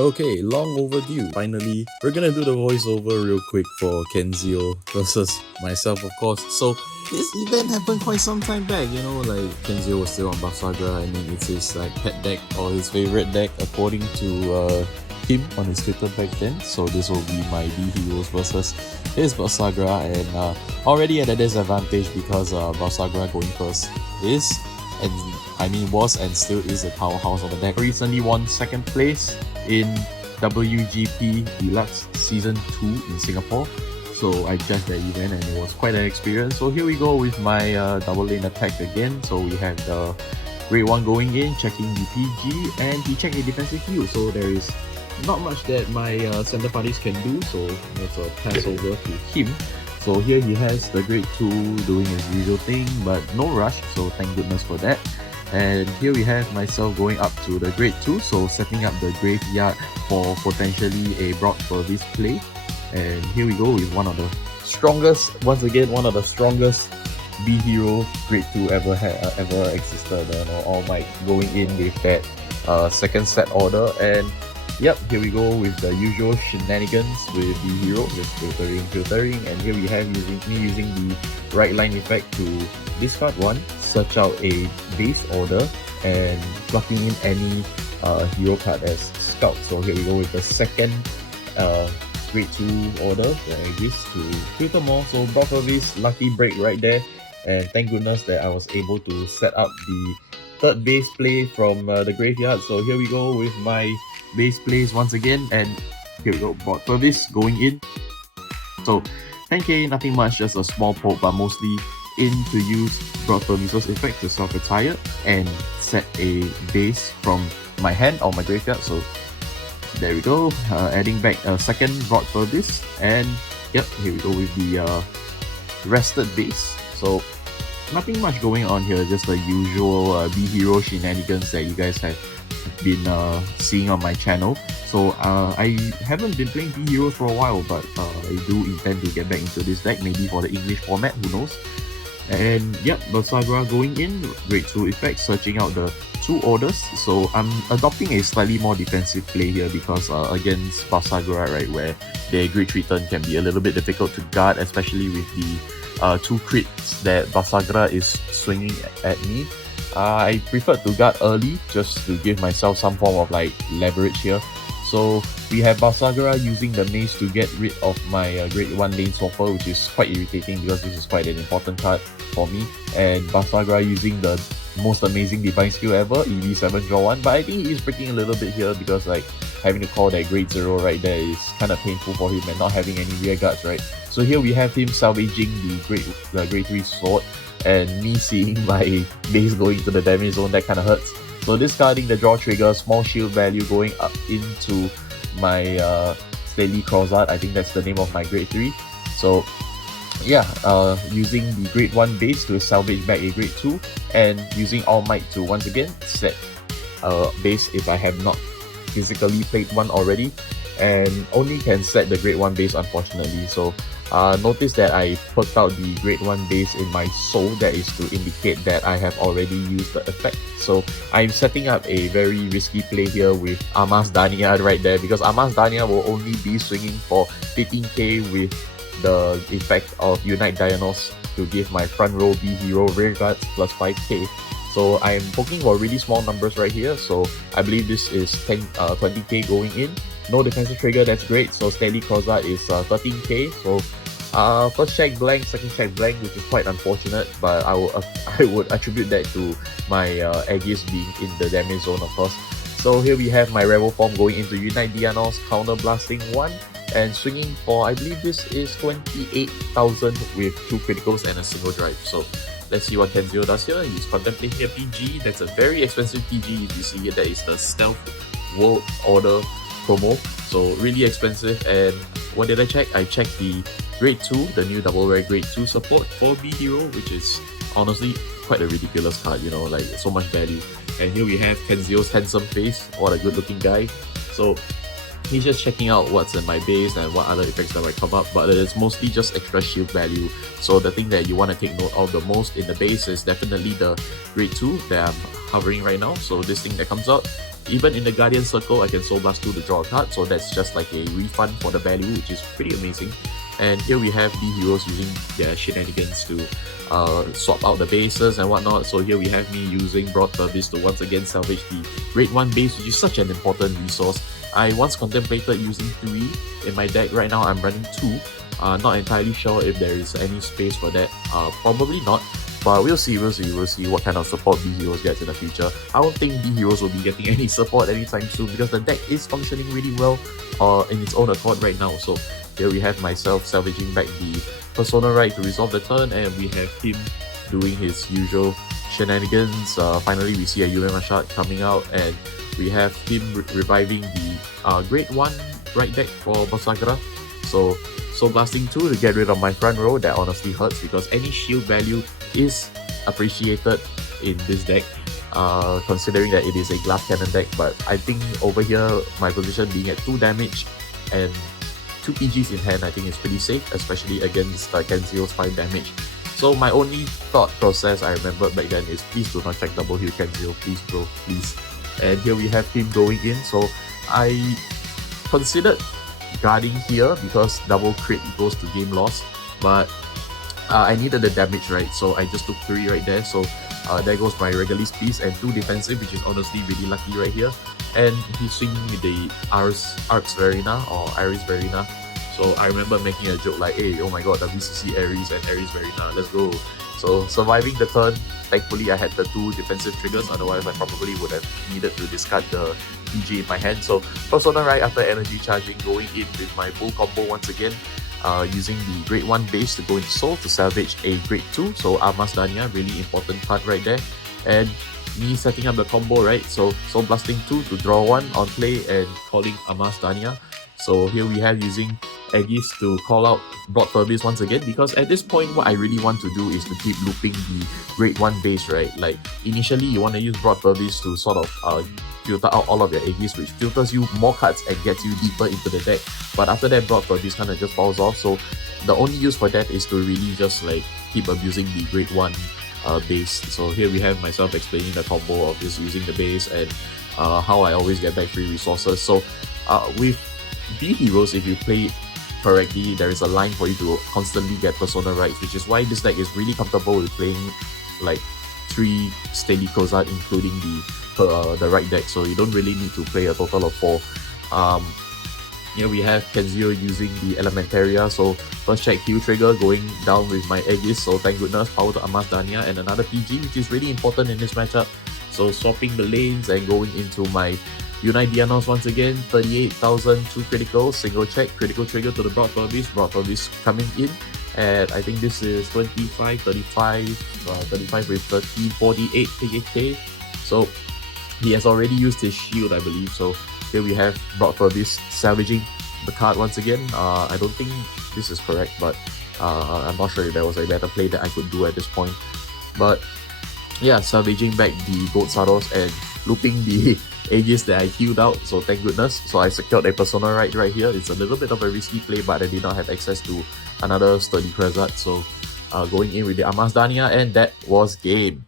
Okay, long overdue. Finally, we're gonna do the voiceover real quick for Kenzio versus myself, of course. So, this event happened quite some time back, like Kenzio was still on Basagra. I mean, it's his pet deck or his favorite deck according to him on his Twitter back then. So, this will be my B Heroes versus his Basagra, and already at a disadvantage because Basagra going first was and still is a powerhouse of the deck. Recently won second place in WGP Deluxe Season 2 in Singapore. So I judged that event and it was quite an experience. So here we go with my double lane attack again. So we have the Grade 1 going in, checking the PG, and he checked a defensive heal. So there is not much that my center parties can do, so let's pass over to him. So here he has the Grade 2 doing his usual thing, but no rush, so thank goodness for that. And here we have myself going up to the Grade 2, so setting up the graveyard for potentially a broad service play. And here we go with one of the strongest B Hero Grade 2 ever existed. All Might going in with that second set order, and yep, here we go with the usual shenanigans with the hero, with filtering, and here we have using the right line effect to discard one, search out a base order, and plucking in any hero card as scout. So here we go with the second Grade 2 order that exists to filter more. So Broad Service, lucky break right there, and thank goodness that I was able to set up the third base play from the graveyard. So here we go with my base plays once again, and here we go, Broad Service going in. So 10k, nothing much, just a small poke, but mostly in to use Broad Service's effect to self-retire and set a base from my hand or my graveyard. So there we go, adding back a second Broad Service, and yep, here we go with the rested base. So nothing much going on here, just the usual B Hero shenanigans that you guys have been seeing on my channel. So I haven't been playing B Hero for a while, but I do intend to get back into this deck, maybe for the English format, who knows. And yep, Basagra going in, Grade 2 effect, searching out the 2 orders. So I'm adopting a slightly more defensive play here because against Basagra, right, where their Grade 3 turn can be a little bit difficult to guard, especially with the 2 crits that Basagra is swinging at me. I prefer to guard early just to give myself some form of leverage here. So we have Basagra using the mace to get rid of my Grade 1 lane swapper, which is quite irritating because this is quite an important card for me. And Basagra using the most amazing divine skill ever, EV7 draw 1. But I think he's breaking a little bit here because having to call that Grade 0 right there is kind of painful for him, and not having any rear guards, right? So here we have him salvaging the Grade 3 sword, and me seeing my base going to the damage zone, that kind of hurts. So discarding the draw trigger, small shield value going up into my Steady Crozard. I think that's the name of my Grade 3. So yeah, using the Grade 1 base to salvage back a Grade 2, and using All Might to once again set base if I have not physically played one already, and only can set the Grade 1 base unfortunately. So notice that I put out the Grade 1 base in my soul, that is to indicate that I have already used the effect. So I'm setting up a very risky play here with Amas Dania right there, because Amas Dania will only be swinging for 15k with the effect of Unite Dianos to give my front row B Hero rear guards plus 5k. So I'm poking for really small numbers right here, so I believe this is 20k going in. No defensive trigger, that's great. So Steady Crozard is 13k. So first check blank, second check blank, which is quite unfortunate, but I would attribute that to my Aegis being in the damage zone, of course. So here we have my Rebel form going into Unite Dianos, counter blasting 1, and swinging for, I believe this is 28,000 with 2 criticals and a single drive. So let's see what Kenzio does here. He's contemplating a PG. That's a very expensive PG. If you see it, that is the Stealth World Order promo. So really expensive. And what did I check? I checked the Grade 2, the new double rare Grade 2 support for B Hero, which is honestly quite a ridiculous card, so much value. And here we have Kenzio's handsome face. What a good looking guy. So he's just checking out what's in my base and what other effects that might come up, but it's mostly just extra shield value. So the thing that you want to take note of the most in the base is definitely the Grade 2 that I'm hovering right now. So this thing that comes out Even in the Guardian Circle, I can Soul Blast 2 to draw a card, so that's just like a refund for the value, which is pretty amazing. And here we have the heroes using their shenanigans to swap out the bases and whatnot. So here we have me using Broad Service to once again salvage the Grade 1 base, which is such an important resource. I once contemplated using 3 in my deck. Right now I'm running 2. Not entirely sure if there is any space for that. Probably not. But we'll see what kind of support B Heroes gets in the future. I don't think B Heroes will be getting any support anytime soon because the deck is functioning really well in its own accord right now. So here we have myself salvaging back the Persona right to resolve the turn, and we have him doing his usual shenanigans. Finally, we see a Yume Rashad coming out, and we have him reviving the Grade 1 right deck for Bosagra. So Blasting 2 to get rid of my front row. That honestly hurts because any shield value is appreciated in this deck, considering that it is a glass cannon deck. But I think over here, my position being at 2 damage and 2 PGs in hand, I think is pretty safe, especially against Kenzio's 5 damage. So my only thought process I remembered back then is please do not check double heal Kenzio, please bro, please. And here we have him going in, so I considered guarding here because double crit equals to game loss, but I needed the damage, right? So I just took 3 right there. So there goes my Regalis piece and 2 defensive, which is honestly really lucky right here. And he's swinging with the Arx Verina or Ares Verina. So I remember making a joke like, hey, oh my god, WCC Ares and Ares Verina, let's go. So surviving the turn, thankfully I had the 2 defensive triggers, otherwise I probably would have needed to discard the PG in my hand. So Persona right after energy charging, going in with my full combo once again, using the Grade 1 base to go into Soul to salvage a Grade 2. So Amas Dania, really important card right there. And me setting up the combo, right? So Soul Blasting 2 to draw 1 on play and calling Amas Dania. So here we have using Aegis to call out Broad Furbis once again, because at this point what I really want to do is to keep looping the Grade 1 base, right? Like initially you want to use Broad Furbis to sort of filter out all of your Aegis, which filters you more cards and gets you deeper into the deck. But after that, Broad Furbis kind of just falls off. So the only use for that is to really just like keep abusing the Grade 1 base. So here we have myself explaining the combo of just using the base and how I always get back free resources. So with B Heroes, if you play it correctly, there is a line for you to constantly get Persona rights, which is why this deck is really comfortable with playing like 3 Steady Crozat, including the right deck. So you don't really need to play a total of 4. Here we have Kenzio using the Elementaria. So first check heal trigger going down with my Aegis. So thank goodness, power to Amas Dania and another PG, which is really important in this matchup. So swapping the lanes and going into my Unite Dianos once again, 38,000, 2 critical, single check, critical trigger to the Broad Furbis coming in. And I think this is 25, 35, 35 with 30, 48 KK. So he has already used his shield, I believe. So here we have Broad Furbis salvaging the card once again. I don't think this is correct, but I'm not sure if there was a better play that I could do at this point. But yeah, salvaging back the Gold Saddles and looping the Aegis that I healed out, so thank goodness. So I secured a Persona right here. It's a little bit of a risky play, but I did not have access to another Sturdy Crozat, so going in with the Amas Dania, and that was game.